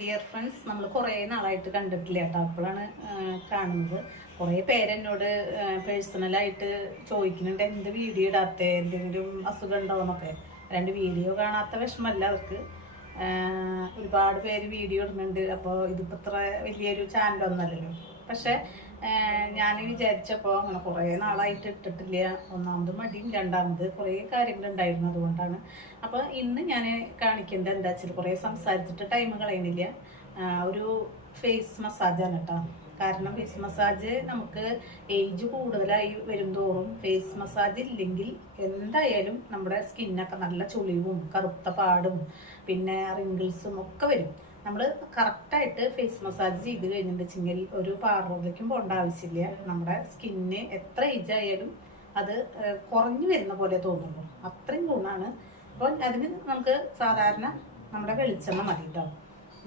Dear friends, നമ്മൾ കുറേ നാളായിട്ട് കണ്ടിട്ടില്ല കേട്ടോ. അപ്പോഴാണ് കാണുന്നത്. കുറേ പേരെന്നോട് പേഴ്സണലായിട്ട് ചോദിക്കുന്നുണ്ട്, എന്ത് വീഡിയോ ഇടാത്ത, എന്തെങ്കിലും അസുഖം ഉണ്ടോയെന്നൊക്കെ. രണ്ട് വീഡിയോ കാണാത്ത വിഷമല്ല അവർക്ക്. ഒരുപാട് പേര് വീഡിയോ ഇടുന്നുണ്ട്. അപ്പോൾ ഇതിപ്പോൾ ഇത്ര വലിയൊരു ചാനലൊന്നല്ലല്ലോ. പക്ഷേ ഞാൻ വിചാരിച്ചപ്പോൾ അങ്ങനെ കുറേ നാളായിട്ട് ഇട്ടിട്ടില്ല. ഒന്നാമത് മടിയും, രണ്ടാമത് കുറേ കാര്യങ്ങളുണ്ടായിരുന്നു, അതുകൊണ്ടാണ്. അപ്പോൾ ഇന്ന് ഞാൻ കാണിക്കുന്നത് എന്താ വെച്ചാൽ, കുറേ സംസാരിച്ചിട്ട് ടൈം കളയുന്നില്ല. ഒരു ഫേസ് മസാജാണ് കേട്ടോ. കാരണം ഫേസ് മസാജ് നമുക്ക് ഏജ് കൂടുതലായി വരുംതോറും ഫേസ് മസാജ് ഇല്ലെങ്കിൽ എന്തായാലും നമ്മുടെ സ്കിന്നൊക്കെ നല്ല ചുളിവും കറുത്ത പാടും പിന്നെ റിങ്കിൾസും ഒക്കെ വരും. നമ്മൾ കറക്റ്റായിട്ട് ഫേസ് മസാജ് ചെയ്ത് കഴിഞ്ഞിട്ടുണ്ടെങ്കിൽ ഒരു പാർലറിലേക്കും പോകേണ്ട ആവശ്യമില്ല. നമ്മുടെ സ്കിന്ന് എത്ര ഏജ് ആയാലും അത് കുറഞ്ഞു വരുന്ന പോലെ തോന്നുള്ളൂ. അത്രയും ഗുണമാണ്. അപ്പോൾ അതിന് നമുക്ക് സാധാരണ നമ്മുടെ വെളിച്ചെണ്ണ മതി കേട്ടോ.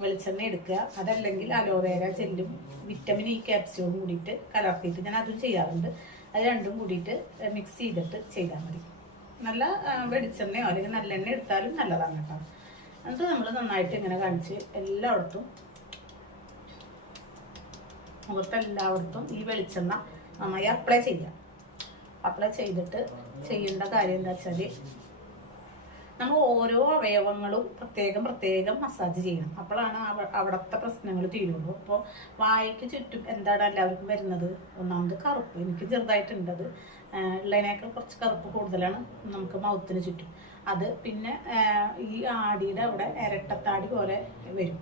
വെളിച്ചെണ്ണ എടുക്കുക, അതല്ലെങ്കിൽ അലോവേര ജെല്ലും വിറ്റമിൻ ഇ ക്യാപ്സ്യൂളും കൂടിയിട്ട് കലർത്തിയിട്ട് ഞാൻ അതും ചെയ്യാറുണ്ട്. അത് രണ്ടും കൂടിയിട്ട് മിക്സ് ചെയ്തിട്ട് ചെയ്താൽ മതി. നല്ല വെളിച്ചെണ്ണയോ അല്ലെങ്കിൽ നല്ലെണ്ണ എടുത്താലും നല്ലതാണ് കേട്ടോ. എന്നിട്ട് നമ്മൾ നന്നായിട്ട് ഇങ്ങനെ കാണിച്ച് എല്ലായിടത്തും മുഖത്തെല്ലായിടത്തും ഈ വെളിച്ചെണ്ണ നന്നായി അപ്ലൈ ചെയ്യാം. അപ്ലൈ ചെയ്തിട്ട് ചെയ്യേണ്ട കാര്യം എന്താ വെച്ചാൽ, നമ്മൾ ഓരോ അവയവങ്ങളും പ്രത്യേകം മസാജ് ചെയ്യണം. അപ്പോഴാണ് അവിടുത്തെ പ്രശ്നങ്ങൾ തീരുള്ളൂ. അപ്പോൾ വായ്ക്ക് ചുറ്റും എന്താണ് എല്ലാവർക്കും വരുന്നത്? ഒന്നാമത് കറുപ്പ്, എനിക്ക് ചെറുതായിട്ടുണ്ടത്. ഉള്ളതിനേക്കാൾ കുറച്ച് കറുപ്പ് കൂടുതലാണ് നമുക്ക് മൗത്തിന് ചുറ്റും. അത് പിന്നെ ഈ ആടിയുടെ അവിടെ ഇരട്ടത്താടി പോലെ വരും.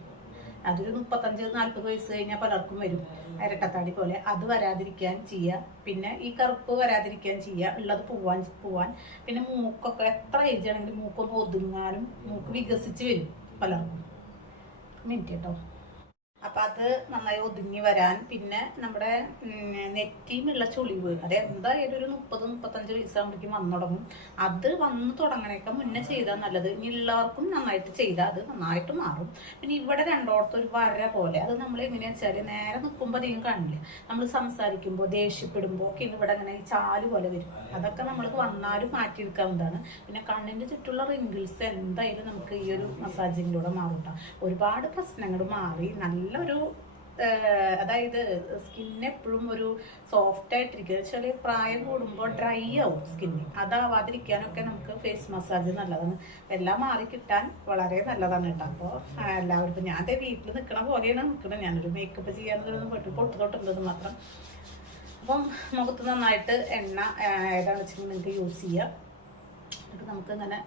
അതൊരു 35-40 വയസ്സ് കഴിഞ്ഞാൽ പലർക്കും വരും ഇരട്ടത്താടി പോലെ. അത് വരാതിരിക്കാൻ ചെയ്യുക. പിന്നെ ഈ കറുപ്പ് വരാതിരിക്കാൻ ചെയ്യുക. ഉള്ളത് പോവാൻ. പിന്നെ മൂക്കൊക്കെ എത്ര ഏജ് ആണെങ്കിലും മൂക്കൊന്ന് ഒതുങ്ങാനും മൂക്ക് വികസിച്ച് വരും പലർക്കും. മിനിറ്റ് കേട്ടോ. അപ്പം അത് നന്നായി ഒതുങ്ങി വരാൻ, പിന്നെ നമ്മുടെ നെറ്റിയുമുള്ള ചുളിവ്, അത് എന്തായാലും ഒരു 30-35 വയസ്സാകുമ്പോഴേക്കും വന്നു തുടങ്ങും. അത് വന്നു തുടങ്ങണേക്കാൾ മുന്നേ ചെയ്താൽ നല്ലത്. ഇനി എല്ലാവർക്കും നന്നായിട്ട് ചെയ്താൽ അത് നന്നായിട്ട് മാറും. പിന്നെ ഇവിടെ രണ്ടോടത്ത് ഒരു വര പോലെ, അത് നമ്മൾ എങ്ങനെയാണെന്ന് വെച്ചാൽ, നേരെ നിൽക്കുമ്പോൾ അധികം കാണില്ല. നമ്മൾ സംസാരിക്കുമ്പോൾ ദേഷ്യപ്പെടുമ്പോൾ ഒക്കെ ഇവിടെ അങ്ങനെ ഈ ചാല് പോലെ വരും. അതൊക്കെ നമ്മൾ വന്നാലും മാറ്റിയെടുക്കാവുന്നതാണ്. പിന്നെ കണ്ണിൻ്റെ ചുറ്റുള്ള റിങ്കിൾസ് എന്തായാലും നമുക്ക് ഈ ഒരു മസാജിങ്ങിലൂടെ മാറും കേട്ടോ. ഒരുപാട് പ്രശ്നങ്ങൾ മാറി നല്ലൊരു, അതായത് സ്കിന്ന് എപ്പോഴും ഒരു സോഫ്റ്റ് ആയിട്ടിരിക്കുക. വെച്ചാൽ പ്രായം കൂടുമ്പോൾ ഡ്രൈ ആവും സ്കിന്ന്. അതാവാതിരിക്കാനൊക്കെ നമുക്ക് ഫേസ് മസാജ് നല്ലതാണ്. എല്ലാം മാറി കിട്ടാൻ വളരെ നല്ലതാണ് കേട്ടോ. അപ്പോൾ എല്ലാവർക്കും, ഞാൻ വീട്ടിൽ നിൽക്കണ പോലെയാണ് നിൽക്കുന്നത്. ഞാനൊരു മേക്കപ്പ് ചെയ്യാനൊന്നും പൊട്ടുതൊട്ടുള്ളത് മാത്രം. അപ്പം മുഖത്ത് നന്നായിട്ട് എണ്ണ ഏതാണെന്ന് വെച്ചിട്ടുണ്ടെങ്കിൽ നിങ്ങൾക്ക് യൂസ് ചെയ്യാം. എന്നിട്ട് നമുക്കിങ്ങനെ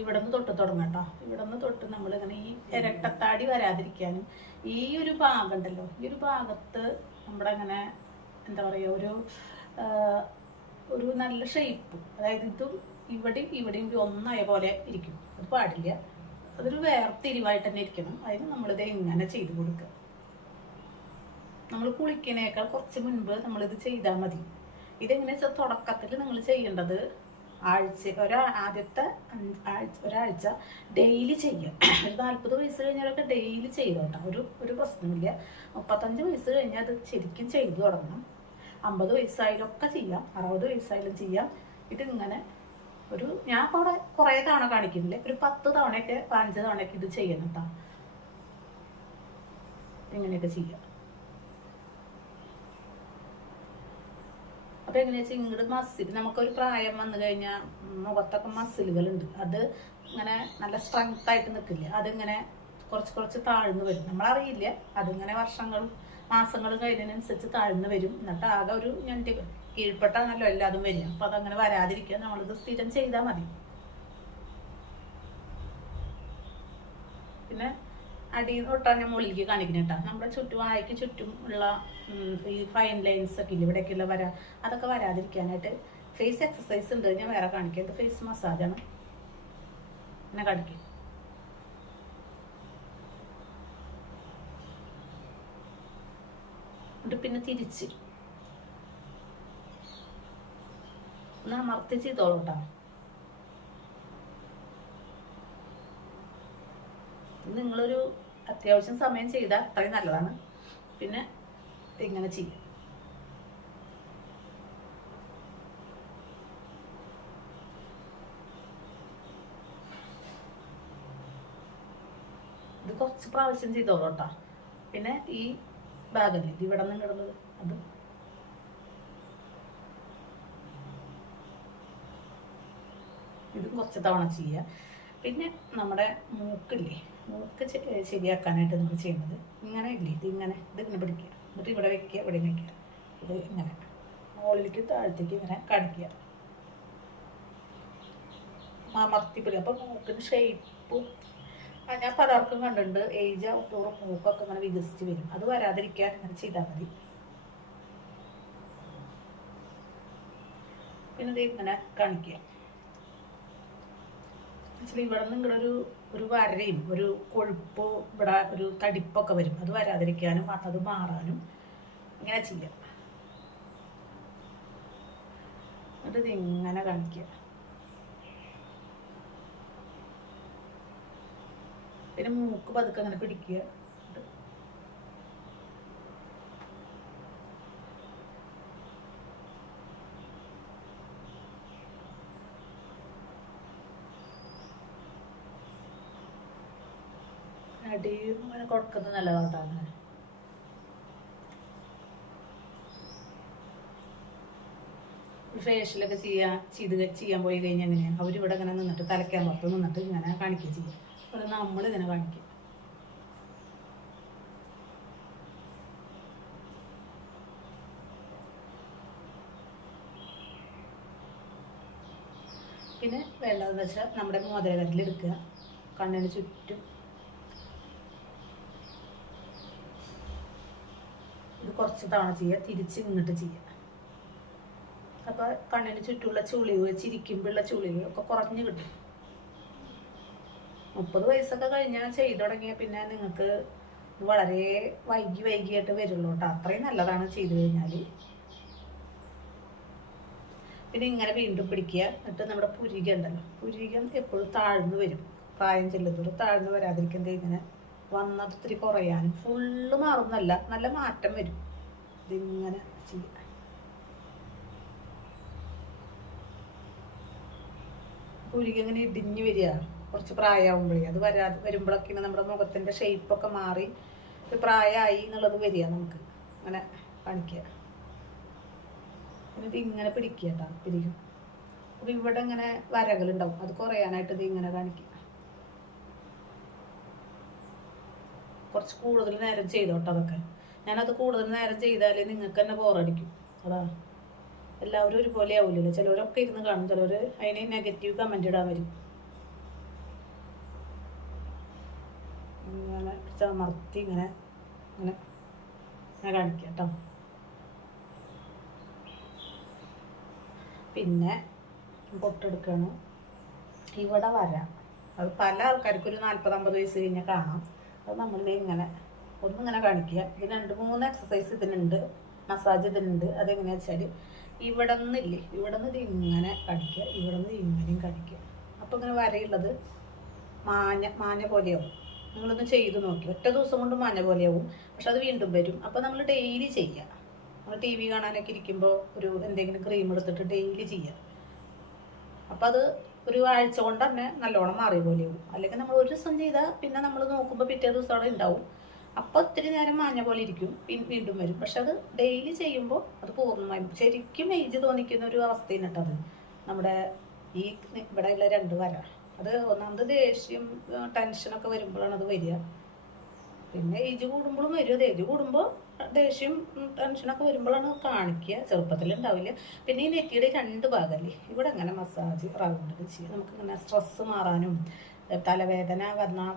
ഇവിടെ നിന്ന് തൊട്ട് തുടങ്ങാം കേട്ടോ. ഇവിടെ നിന്ന് തൊട്ട് നമ്മളിങ്ങനെ ഈ ഇരട്ടത്താടി വരാതിരിക്കാനും, ഈ ഒരു ഭാഗം ഉണ്ടല്ലോ, ഈ ഒരു ഭാഗത്ത് നമ്മുടെ അങ്ങനെ എന്താ പറയുക, ഒരു നല്ല ഷേപ്പ്, അതായത് ഇതും ഇവിടെയും ഒന്നായ പോലെ ഇരിക്കും. അത് പാടില്ല. അതൊരു വേർതിരിവായിട്ട് തന്നെ ഇരിക്കണം. അതിന് നമ്മളിത് ഇങ്ങനെ ചെയ്ത് കൊടുക്കുക. നമ്മൾ കുളിക്കുന്നേക്കാൾ കുറച്ച് മുൻപ് നമ്മളിത് ചെയ്താൽ മതി. ഇതെങ്ങനെ വെച്ചാൽ, തുടക്കത്തിൽ നിങ്ങൾ ചെയ്യേണ്ടത് ആദ്യത്തെ ഒരാഴ്ച ഡെയിലി ചെയ്യാം. ഒരു 40 വയസ്സ് കഴിഞ്ഞാലൊക്കെ ഡെയിലി ചെയ്തോട്ടാ. ഒരു പ്രശ്നമില്ല. 35 വയസ്സ് കഴിഞ്ഞാൽ അത് ശരിക്കും ചെയ്തു തുടങ്ങണം. 50 വയസ്സായാലൊക്കെ ചെയ്യാം, 60 വയസ്സായാലും ചെയ്യാം. ഇതിങ്ങനെ ഞാൻ അവിടെ കുറേ തവണ കാണിക്കുന്നില്ലേ, ഒരു 10 തവണയൊക്കെ 15 തവണയൊക്കെ ഇത് ചെയ്യണം കേട്ടോ. ഇങ്ങനെയൊക്കെ ചെയ്യാം. അപ്പം എങ്ങനെയാ വെച്ചാൽ, ഇങ്ങോട്ട് മസിൽ, നമുക്കൊരു പ്രായം വന്നു കഴിഞ്ഞാൽ മുഖത്തൊക്കെ മസിലുകളുണ്ട്. അത് ഇങ്ങനെ നല്ല സ്ട്രെങ്ത് ആയിട്ട് നിൽക്കില്ല. അതിങ്ങനെ കുറച്ച് താഴ്ന്നു വരും. നമ്മളറിയില്ല. അതിങ്ങനെ മാസങ്ങളും കഴിഞ്ഞതിനനുസരിച്ച് താഴ്ന്നു വരും. എന്നിട്ട് ആകെ ഒരു ഞണ്ടി കീഴ്പ്പെട്ടാണല്ലോ എല്ലാതും വരിക. അപ്പം അതങ്ങനെ വരാതിരിക്കാൻ നമ്മളിത് സ്ഥിരം ചെയ്താൽ മതി. പിന്നെ അടിയിൽ തൊട്ടാൽ ഞാൻ മുകളിലേക്ക് കാണിക്കണം കേട്ടോ. നമ്മുടെ വായ്ക്ക് ചുറ്റും ഉള്ള ഈ ഫൈൻ ലൈൻസ് ഒക്കെ ഇല്ല, ഇവിടേക്കുള്ള അതൊക്കെ വരാതിരിക്കാനായിട്ട് ഫേസ് എക്സസൈസ് ഉണ്ട്. ഞാൻ വേറെ കാണിക്കാം. ഇത് ഫേസ് മസാജാണ്. എന്നെ കാണിക്കും. എന്നിട്ട് പിന്നെ തിരിച്ച് ഒന്ന് അമർത്തി ചെയ്തോളൂ കേട്ടോ. നിങ്ങളൊരു അത്യാവശ്യം സമയം ചെയ്താൽ അത്രയും നല്ലതാണ്. പിന്നെ ഇങ്ങനെ ചെയ്യും. ഇത് കുറച്ച് പ്രാവശ്യം ചെയ്തോളൂ കേട്ടോ. പിന്നെ ഈ ഭാഗമല്ലേ ഇത് ഇവിടെ നിന്ന് കിടന്നത്, അത് ഇതും കുറച്ച് തവണ ചെയ്യുക. പിന്നെ നമ്മുടെ മൂക്കില്ലേ, മൂക്ക് ശരിയാക്കാനായിട്ട് നമ്മൾ ചെയ്യുന്നത് ഇങ്ങനെ ഇല്ലേ, ഇതിങ്ങനെ പിടിക്കുക, എന്നിട്ട് ഇവിടെ വെക്കുക, ഇവിടെ വയ്ക്കുക, ഇത് ഇങ്ങനെ മുകളിലേക്ക് താഴത്തേക്ക് ഇങ്ങനെ കാണിക്കുക, അമർത്തിപ്പിടുക. അപ്പോൾ മൂക്കിന് ഷേപ്പും ഞാൻ പലർക്കും കണ്ടിട്ടുണ്ട്, ഏജ് ആവുന്നതോറും മൂക്കൊക്കെ ഇങ്ങനെ വികസിച്ച് വരും. അത് വരാതിരിക്കാൻ ഇങ്ങനെ ചെയ്താൽ മതി. പിന്നെ ഇത് ഇങ്ങനെ കാണിക്കുക. ആക്ച്വലി ഇവിടെ നിന്ന് ഇങ്ങനെ ഒരു വരയും ഒരു കൊഴുപ്പോ ഇവിടെ ഒരു തടിപ്പൊക്കെ വരും. അത് വരാതിരിക്കാനും അത് മാറാനും ഇങ്ങനെ ചെയ്യാം. എന്നിട്ട് ഇത് ഇങ്ങനെ കാണിക്കുക. പിന്നെ മൂക്ക് പതുക്കെ അങ്ങനെ പിടിക്കുക. അടിയും അങ്ങനെ കൊടുക്കുന്നത് നല്ലതാട്ടോ. അങ്ങനെ ഫേഷ്യലൊക്കെ ചെയ്യാൻ പോയി കഴിഞ്ഞാൽ എങ്ങനെയാണ് അവരിവിടെ ഇങ്ങനെ നിന്നിട്ട് തലയ്ക്കാൻ പുറത്ത് നിന്നിട്ട് ഇങ്ങനെ കാണിക്കുക ചെയ്യുക. അതുപോലെ നമ്മളിങ്ങനെ കാണിക്കുക. പിന്നെ വേണ്ടതെന്ന് വെച്ചാൽ നമ്മുടെ മോതിരകരലെടുക്കുക, കണ്ണിന് ചുറ്റും ഇത് കുറച്ച് തവണ ചെയ്യുക, തിരിച്ച് ഇങ്ങോട്ട് ചെയ്യുക. അപ്പോൾ കണ്ണിന് ചുറ്റുമുള്ള ചുളിവ്, ചിരിക്കുമ്പോഴുള്ള ചുളിവ് ഒക്കെ കുറഞ്ഞ് കിട്ടും. 30 വയസ്സൊക്കെ കഴിഞ്ഞാൽ ചെയ്തു തുടങ്ങിയാൽ പിന്നെ നിങ്ങൾക്ക് വളരെ വൈകിയായിട്ട് വരുള്ളൂ കേട്ടോ. അത്രയും നല്ലതാണ് ചെയ്തു കഴിഞ്ഞാൽ. പിന്നെ ഇങ്ങനെ വീണ്ടും പിടിക്കുക. എന്നിട്ട് നമ്മുടെ പുരികം ഉണ്ടല്ലോ, പുരികം എപ്പോഴും താഴ്ന്നു വരും. പ്രായം ചെല്ലുന്നതോറും താഴ്ന്നു വരാതിരിക്കുന്നത് ഇങ്ങനെ വന്നത് ഒത്തിരി കുറയാനും ഫുള്ള് മാറുന്നല്ല, നല്ല മാറ്റം വരും. ഇതിങ്ങനെ ചെയ്യുക. പുരികം ഇങ്ങനെ ഇടിഞ്ഞു വരിക കുറച്ച് പ്രായമാകുമ്പോഴേ. അത് വരുമ്പോഴൊക്കെ നമ്മുടെ മുഖത്തിൻ്റെ ഷേപ്പൊക്കെ മാറി ഒരു പ്രായമായി എന്നുള്ളത് വരിക നമുക്ക്. അങ്ങനെ കാണിക്കുക. എന്നിട്ട് ഇങ്ങനെ പിടിക്കുക കേട്ടോ പിരിക്കും. അപ്പോൾ ഇവിടെ ഇങ്ങനെ വരകളുണ്ടാവും, അത് കുറയാനായിട്ട് ഇത് ഇങ്ങനെ കാണിക്കുക. കുറച്ച് കൂടുതൽ നേരം ചെയ്തോട്ടോ അതൊക്കെ. ഞാനത് കൂടുതൽ നേരം ചെയ്താൽ നിങ്ങൾക്ക് തന്നെ ബോറടിക്കും. അതാ, എല്ലാവരും ഒരുപോലെ ആവില്ലല്ലോ. ചിലവരൊക്കെ ഇരുന്ന് കാണും, ചിലവർ അതിന് നെഗറ്റീവ് കമൻ്റ് ഇടാൻ വരും. ഇങ്ങനെ ചമർത്തി ഇങ്ങനെ ഇങ്ങനെ ഞാൻ കാണിക്കാം കേട്ടോ. പിന്നെ പൊട്ടെടുക്കണം. ഇവിടെ വരാം, അത് പല ആൾക്കാർക്കും ഒരു 40-50 വയസ്സ് കഴിഞ്ഞാൽ കാണാം. അത് നമ്മളിത് ഇങ്ങനെ ഒന്നിങ്ങനെ കാണിക്കുക. ഇത് 2-3 എക്സസൈസ് ഇതിനുണ്ട്, മസാജ് ഇതിനുണ്ട്. അതെങ്ങനെയാണെന്ന് വെച്ചാൽ ഇവിടെ നിന്നില്ലേ, ഇവിടെ നിന്ന് ഇത് ഇങ്ങനെ കാണിക്കുക, ഇവിടെ നിന്ന് ഇങ്ങനെയും കാണിക്കുക. അപ്പോൾ ഇങ്ങനെ വരയുള്ളത് മാഞ്ഞ പോലെയാവും. നിങ്ങളൊന്ന് ചെയ്ത് നോക്കി, ഒറ്റ ദിവസം കൊണ്ട് മാഞ്ഞ പോലെയാവും. പക്ഷെ അത് വീണ്ടും വരും. അപ്പോൾ നമ്മൾ ഡെയിലി ചെയ്യുക. നമ്മൾ TV കാണാനൊക്കെ ഇരിക്കുമ്പോൾ എന്തെങ്കിലും ക്രീം എടുത്തിട്ട് ഡെയിലി ചെയ്യുക. അപ്പോൾ അത് ഒരു ആഴ്ച കൊണ്ട് തന്നെ നല്ലോണം മാറിയ പോലെയാവും. അല്ലെങ്കിൽ നമ്മൾ ഒരു ദിവസം ചെയ്താൽ പിന്നെ നമ്മൾ നോക്കുമ്പോൾ പിറ്റേ ദിവസം അവിടെ ഉണ്ടാവും. അപ്പോൾ ഒത്തിരി നേരം മാഞ്ഞ പോലെ ഇരിക്കും, വീണ്ടും വരും. പക്ഷെ അത് ഡെയിലി ചെയ്യുമ്പോൾ അത് പൂർണ്ണമായും ശരിക്കും ഏജ് തോന്നിക്കുന്ന ഒരു അവസ്ഥയാണ് കേട്ടോ. അത് നമ്മുടെ ഈ ഇവിടെയുള്ള 2 വര, അത് ഒന്നാമത് ദേഷ്യം ടെൻഷനൊക്കെ വരുമ്പോഴാണ് അത് വരിക. പിന്നെ ഏജ് കൂടുമ്പോഴും വരും. അത് ഏജ് കൂടുമ്പോൾ ദേഷ്യം ടെൻഷനൊക്കെ വരുമ്പോഴാണ് കാണിക്കുക. ചെറുപ്പത്തിലുണ്ടാവില്ല. പിന്നെ ഈ നെറ്റിയുടെ 2 ഭാഗമല്ലേ, ഇവിടെ അങ്ങനെ മസാജ് റൗണ്ട് ചെയ്യുക. നമുക്കിങ്ങനെ സ്ട്രെസ്സ് മാറാനും തലവേദന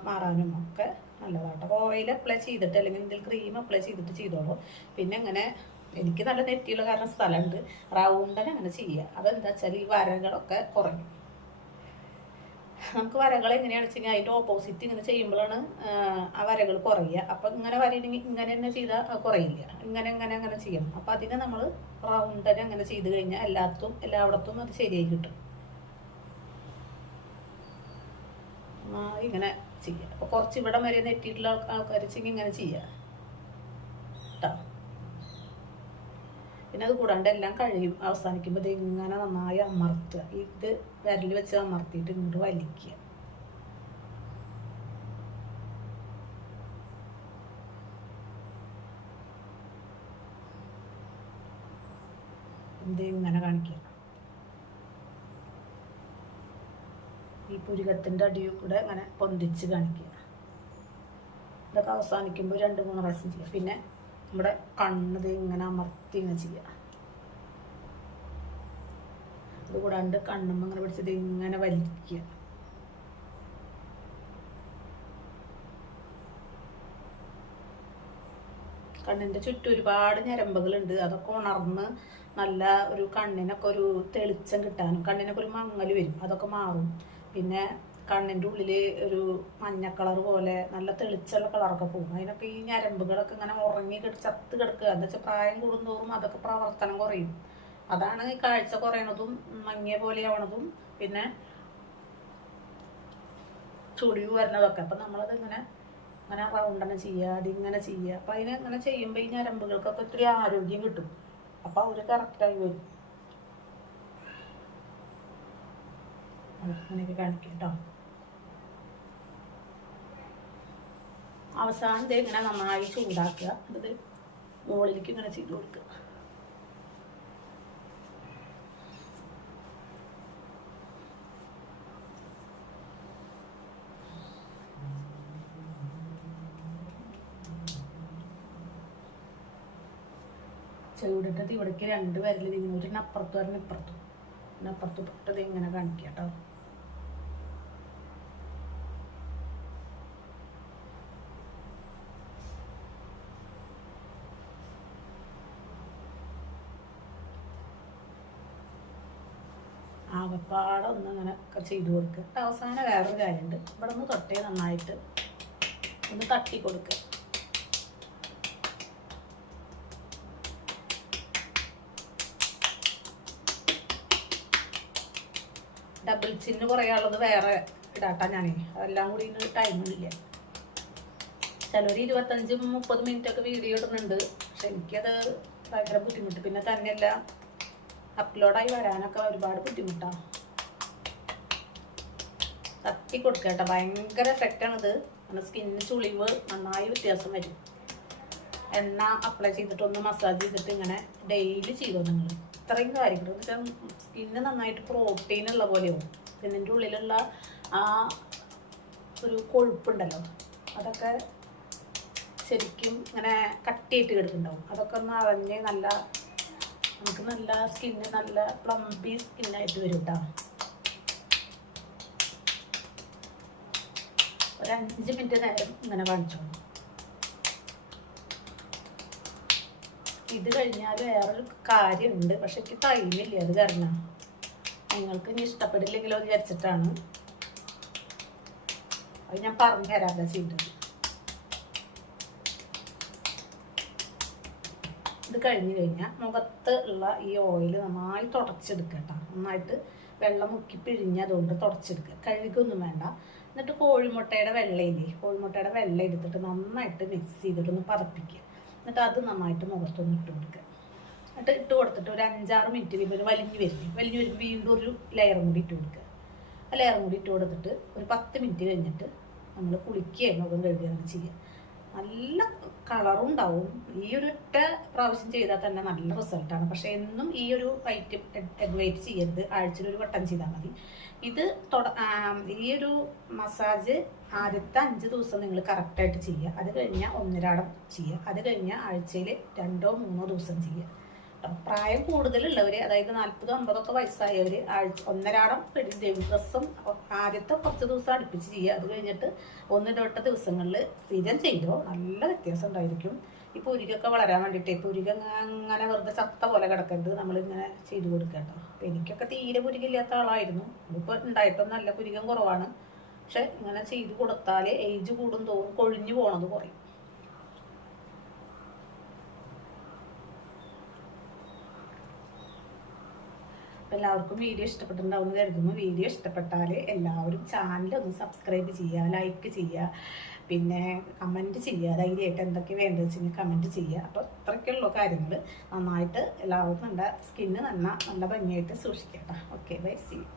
മാറാനും ഒക്കെ നല്ലതാട്ടോ. ഓയിൽ അപ്ലൈ ചെയ്തിട്ട് അല്ലെങ്കിൽ എന്തെങ്കിലും ക്രീം അപ്ലൈ ചെയ്തിട്ട് ചെയ്തോളൂ. പിന്നെ അങ്ങനെ എനിക്ക് നല്ല നെറ്റിയുള്ള കാരണം സ്ഥലമുണ്ട്, റൗണ്ടൻ അങ്ങനെ ചെയ്യുക. അതെന്താ വെച്ചാൽ ഈ വരകളൊക്കെ കുറയും. നമുക്ക് വരകൾ എങ്ങനെയാണെന്ന് വെച്ചെങ്കിൽ അതിൻ്റെ ഓപ്പോസിറ്റ് ഇങ്ങനെ ചെയ്യുമ്പോഴാണ് ആ വരകൾ കുറയുക. അപ്പം ഇങ്ങനെ വരയില്ലെങ്കിൽ ഇങ്ങനെ തന്നെ ചെയ്താൽ കുറയില്ല. ഇങ്ങനെ ചെയ്യണം. അപ്പം അതിനെ നമ്മൾ റൗണ്ടൻ അങ്ങനെ ചെയ്ത് കഴിഞ്ഞാൽ എല്ലായിടത്തും അത് ശരിയായി കിട്ടും. ഇങ്ങനെ ചെയ്യുക. അപ്പോൾ കുറച്ച് ഇവിടം വരെ നെറ്റിയിട്ടുള്ള ആൾക്കാർ വെച്ചെങ്കിൽ ഇങ്ങനെ ചെയ്യുക കേട്ടോ. പിന്നെ അത് കൂടാണ്ട് എല്ലാം കഴിയും. അവസാനിക്കുമ്പോൾ ഇത് ഇങ്ങനെ നന്നായി അമർത്തുക. ഇത് വിരൽ വെച്ച് അമർത്തിയിട്ട് ഇങ്ങോട്ട് വലിക്കുക. ഇത് ഇങ്ങനെ കാണിക്കുക. ഈ പുരികത്തിൻ്റെ അടിയിൽ കൂടെ ഇങ്ങനെ പൊന്തിച്ച് കാണിക്കുക. ഇതൊക്കെ അവസാനിക്കുമ്പോൾ 2-3 പ്രാവശ്യം ചെയ്യുക. പിന്നെ നമ്മുടെ കണ്ണിത് ഇങ്ങനെ അമർത്തി ഇങ്ങനെ ചെയ്യുക. ഇത് കൂടാണ്ട് കണ്ണുമ്പോൾ ഇങ്ങനെ പിടിച്ചത് ഇങ്ങനെ വലിക്കുക. കണ്ണിൻ്റെ ചുറ്റും ഒരുപാട് ഞരമ്പുകളുണ്ട്. അതൊക്കെ ഉണർന്ന് നല്ല ഒരു കണ്ണിനൊക്കെ ഒരു തെളിച്ചം കിട്ടാനും കണ്ണിനൊക്കെ ഒരു മങ്ങൽ വരും, അതൊക്കെ മാറും. പിന്നെ കണ്ണിൻ്റെ ഉള്ളിൽ ഒരു മഞ്ഞ കളർ പോലെ നല്ല തെളിച്ചുള്ള കളറൊക്കെ പോകും. അതിനൊക്കെ ഈ ഞരമ്പുകളൊക്കെ ഇങ്ങനെ ഉറങ്ങി ചത്ത് കിടക്കുക. എന്താ വെച്ചാൽ പ്രായം കൂടുന്തോറും അതൊക്കെ പ്രവർത്തനം കുറയും. അതാണ് ഈ കാഴ്ച കുറയണതും മങ്ങിയ പോലെ ആവണതും പിന്നെ ചുളിവ് വരുന്നതൊക്കെ. അപ്പം നമ്മളത് ഇങ്ങനെ റൗണ്ട് തന്നെ ചെയ്യുക, അതിങ്ങനെ ചെയ്യുക. അപ്പം അതിനെ ചെയ്യുമ്പോൾ ഈ ഞരമ്പുകൾക്കൊക്കെ ഒത്തിരി ആരോഗ്യം കിട്ടും. അപ്പം അവർ കറക്റ്റായി വരും. അങ്ങനെയൊക്കെ കാണിക്കും കേട്ടോ. അവസാനം ഇത് ഇങ്ങനെ നന്നായി ചൂടാക്കുക. അത് മുകളിലേക്ക് ഇങ്ങനെ ചെയ്ത് കൊടുക്കുക. ചൂടിട്ടത് ഇവിടേക്ക് 2 വിരൽ ഇങ്ങനെ ഒരു അപ്പുറത്തും ഒരെണ്ണം ഇപ്പുറത്തും അപ്പുറത്തും ഇട്ടത് ഇങ്ങനെ കാണിക്കുക കേട്ടോ. ആകപ്പാടെ ഒന്ന് അങ്ങനെ ചെയ്ത് കൊടുക്കുക. അവസാനം വേറൊരു കാര്യമുണ്ട്. ഇവിടെ നിന്ന് തൊട്ടേ നന്നായിട്ട് ഒന്ന് തട്ടി കൊടുക്കുക. ഡബിൾ ചിന്ന് പറയാനുള്ളത് വേറെ ഇടാട്ടാ ഞാനേ. അതെല്ലാം കൂടി ഇന്ന് ടൈമില്ല. ചിലർ 25-30 മിനിറ്റൊക്കെ വീഡിയോ ഇടുന്നുണ്ട്. പക്ഷെ എനിക്കത് ഭയങ്കര ബുദ്ധിമുട്ട്. പിന്നെ തന്നെയല്ല അപ്ലോഡായി വരാനൊക്കെ ഒരുപാട് ബുദ്ധിമുട്ടാണ്. തട്ടി കൊടുക്കുക കേട്ടോ. ഭയങ്കര എഫക്റ്റാണിത്. നമ്മുടെ സ്കിന്നിന് ചുളിവ് നന്നായി വ്യത്യാസം വരും. എണ്ണ അപ്ലൈ ചെയ്തിട്ട് ഒന്ന് മസാജ് ചെയ്തിട്ട് ഇങ്ങനെ ഡെയിലി ചെയ്തോ നിങ്ങൾ. ഇത്രയും കാര്യങ്ങൾ എന്ന് വെച്ചാൽ സ്കിന്ന് നന്നായിട്ട് പ്രോട്ടീൻ ഉള്ള പോലെയാവും. സ്കിന്നിൻ്റെ ഉള്ളിലുള്ള ആ ഒരു കൊഴുപ്പുണ്ടല്ലോ, അതൊക്കെ ശരിക്കും ഇങ്ങനെ കട്ടിയായിട്ട് കിടക്കുന്നുണ്ടാവും. അതൊക്കെ ഒന്ന് അറിഞ്ഞ് നമുക്ക് നല്ല സ്കിന്ന് നല്ല പ്ലംബി സ്കിന്നായിട്ട് വരും കേട്ടോ. ഒരു 5 മിനിറ്റ് നേരം ഇങ്ങനെ കാണിച്ചോളൂ. ഇത് കഴിഞ്ഞാൽ വേറൊരു കാര്യമുണ്ട്. പക്ഷെ എനിക്ക് ടൈമില്ല. അത് കാരണം നിങ്ങൾക്ക് ഇനി ഇഷ്ടപ്പെടില്ലെങ്കിലോ വിചാരിച്ചിട്ടാണ്. അത് ഞാൻ പറഞ്ഞു തരാതെ ചെയ്തത്. ഇത് കഴിഞ്ഞ് കഴിഞ്ഞാൽ മുഖത്ത് ഉള്ള ഈ ഓയിൽ നന്നായി തുടച്ചെടുക്കുക കേട്ടോ. നന്നായിട്ട് വെള്ളം മുക്കി പിഴിഞ്ഞതുകൊണ്ട് തുടച്ചെടുക്കുക. കഴുകൊന്നും വേണ്ട. എന്നിട്ട് കോഴിമുട്ടയുടെ വെള്ളയില്ലേ, കോഴിമുട്ടയുടെ വെള്ളം എടുത്തിട്ട് നന്നായിട്ട് മിക്സ് ചെയ്തിട്ടൊന്ന് പതപ്പിക്കുക. എന്നിട്ട് അത് നന്നായിട്ട് മുഖത്തൊന്ന് ഇട്ട് കൊടുക്കുക. എന്നിട്ട് ഇട്ട് കൊടുത്തിട്ട് ഒരു 5-6 മിനിറ്റ് ഇവർ വലിഞ്ഞ് വരുമ്പോൾ വീണ്ടും ഒരു ലെയറും കൂടി ഇട്ട് കൊടുക്കുക. ആ ലെയറും കൂടി ഇട്ട് കൊടുത്തിട്ട് ഒരു 10 മിനിറ്റ് കഴിഞ്ഞിട്ട് നമ്മൾ കുളിക്കുകയും മുഖം കഴുകുകയാണ് ചെയ്യുക. നല്ല കളറും ഉണ്ടാവും. ഈ ഒരു ഒറ്റ പ്രാവശ്യം ചെയ്താൽ തന്നെ നല്ല റിസൾട്ടാണ്. പക്ഷേ എന്നും ഈ ഒരു എഗ്വൈറ്റ് ചെയ്യരുത്. ആഴ്ചയിൽ ഒരു വട്ടം ചെയ്താൽ മതി. ഇത് ഈ ഒരു മസാജ് ആദ്യത്തെ 5 ദിവസം നിങ്ങൾ കറക്റ്റായിട്ട് ചെയ്യുക. അത് കഴിഞ്ഞാൽ 1.5 ചെയ്യുക. അത് കഴിഞ്ഞാൽ ആഴ്ചയിൽ 2-3 ദിവസം ചെയ്യുക. പ്രായം കൂടുതലുള്ളവർ, അതായത് 40-50 വയസ്സായവർ 1.5 ദിവസം ആദ്യത്തെ കുറച്ച് ദിവസം അടുപ്പിച്ച് ചെയ്യുക. അത് കഴിഞ്ഞിട്ട് 1-8 ദിവസങ്ങളിൽ സ്ഥിരം ചെയ്തോ നല്ല വ്യത്യാസം ഉണ്ടായിരിക്കും. ഈ പുരികൊക്കെ വളരാൻ വേണ്ടിയിട്ട് പുരിക അങ്ങനെ വെറുതെ ചത്ത പോലെ കിടക്കരുത്. നമ്മളിങ്ങനെ ചെയ്ത് കൊടുക്കുക കേട്ടോ. അപ്പം എനിക്കൊക്കെ തീരെ പുരികില്ലാത്ത ആളായിരുന്നു. ഇതിപ്പോൾ ഉണ്ടായിട്ടൊന്നും നല്ല പുരികം കുറവാണ്. പക്ഷെ ഇങ്ങനെ ചെയ്ത് കൊടുത്താൽ ഏജ് കൂടും തോറും കൊഴിഞ്ഞു പോണത് കുറയും. എല്ലാവർക്കും വീഡിയോ ഇഷ്ടപ്പെട്ടിട്ടുണ്ടാവും എന്ന് കരുതുന്നു. വീഡിയോ ഇഷ്ടപ്പെട്ടാൽ എല്ലാവരും ചാനലൊന്ന് സബ്സ്ക്രൈബ് ചെയ്യുക, ലൈക്ക് ചെയ്യുക, പിന്നെ കമൻറ്റ് ചെയ്യുക. ധൈര്യമായിട്ട് എന്തൊക്കെ വേണ്ടത് വെച്ചാൽ കമൻറ്റ് ചെയ്യുക. അപ്പോൾ ഇത്രയ്ക്കുള്ള കാര്യങ്ങൾ നന്നായിട്ട് എല്ലാവർക്കും നല്ല സ്കിന്ന് നല്ല ഭംഗിയായിട്ട് സൂക്ഷിക്കാം കേട്ടോ. Okay, bye, see U.